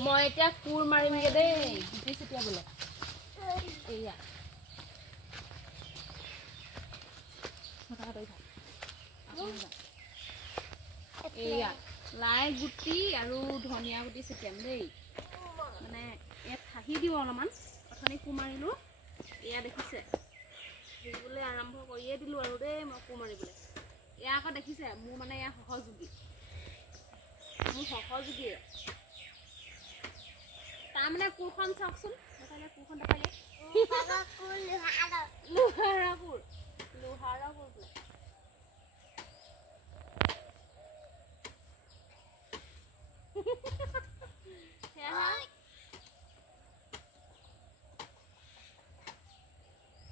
মই এতিয়া কুৰ মাৰিমগে দেই গুটি ছিটিয়াবলে এয়া এয়া লাই গুটি আৰু ধনিয়া গুটি ছিটিয়াম দেই মানে ইয়াত থাকি দিওঁ অলপমান অথনি কুৰ মাৰিলোঁ এয়া দেখিছে দিবলৈ আৰম্ভ কৰিয়ে দিলোঁ আৰু দেই মই কুৰ মাৰিবলৈ এয়া আকৌ দেখিছে মোৰ মানে এয়া সহযোগী মোৰ সহযোগী তাৰমানে কুৰখন চাওকচোন দেখালে কুৰখন দেখালে লোহাৰা কুৰ বোলে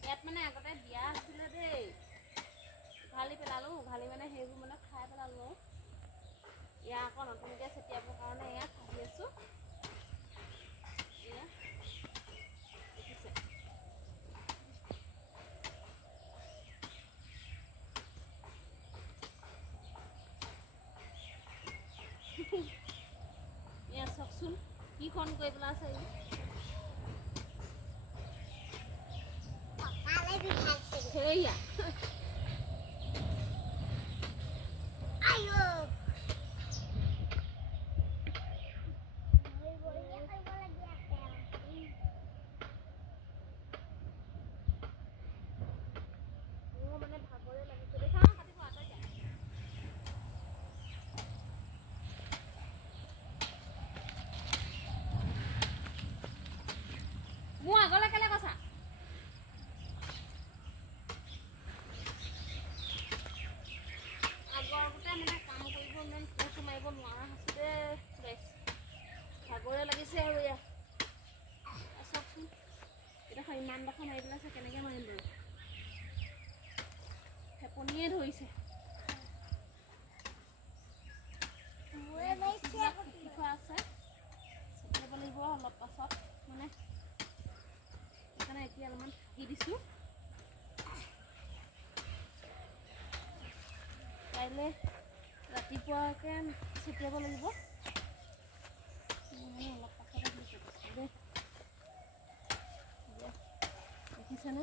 ইয়াত মানে আগতে বিয়া আছিলে দেই উঘালি পেলালোঁ উঘালি মানে সেইবোৰ মানে খাই পেলালোঁ এয়া আকৌ নতুনকৈ ছেটিয়াবৰ কাৰণে এয়া খাহি আছোঁ এয়া দেখিছে এয়া চাওকচোন কিখন কৰি পেলাই আছে সেয়া মোৰ আগলৈ কেলে কৈছা আগৰগতে মানে কাম কৰিব ইমান কোচ মাৰিব নোৱাৰা হৈছোঁ দেই ভাগৰে লাগিছে আৰু এয়া চাওকচোন এতিয়া ইমানডোখৰ মাৰি পেলাইছে কেনেকৈ মাৰিম বাৰু ফেপনিয়ে ধৰিছে থোৱা আছে ছটিয়াব লাগিব অলপ পাছত মানে সেইকাৰণে এতিয়া অলপমান থাকি দিছোঁ কাইলৈ ৰাতিপুৱাকৈ ছটিয়াব লাগিব অলপ পাছতে দিছোঁ দেই দেখিছেনে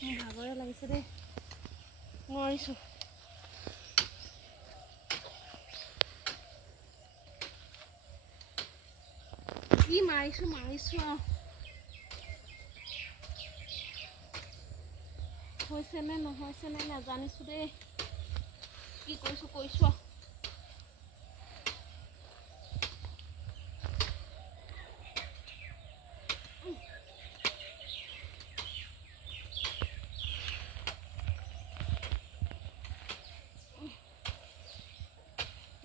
মোৰ ভাগৰে লাগিছে দেই নোৱাৰিছোঁ কি মাৰিছোঁ হৈছে নে নহৈছে নে নাজানিছোঁ দেই কি কৰিছোঁ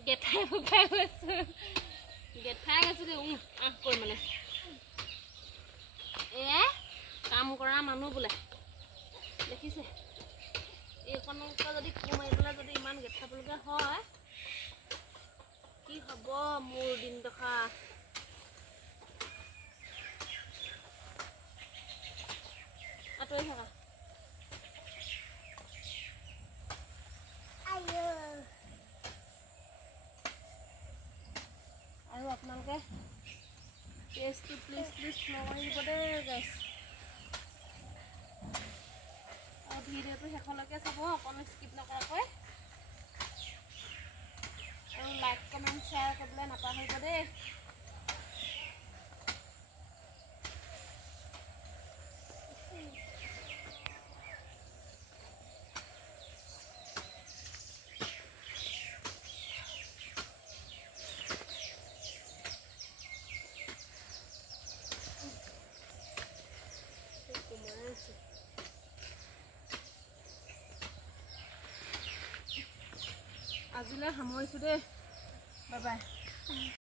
গেঠাই ফুকাই গৈছোঁ দেই কৈ মানে এয়াই কাম কৰা মানুহ বোলে দেখিছে এইখনকে যদি কুৰ মাৰি পেলাই যদি ইমান গেট খাবলগীয়া হয় কি হ'ব মোৰ দিন দশা আঁতৰি থকা আৰু আপোনালোকে পেজটো প্লিজ ফ'ল' কৰি দিব দেই গাইছ আৰু ভিডিঅ'টো শেষলৈকে চাব অকণো স্কিপ নকৰাকৈ আৰু লাইক কমেণ্ট শ্বেয়াৰ কৰিবলৈ নাপাহৰিব দেই আজিলৈ সামৰিছোঁ দেই বাই বাই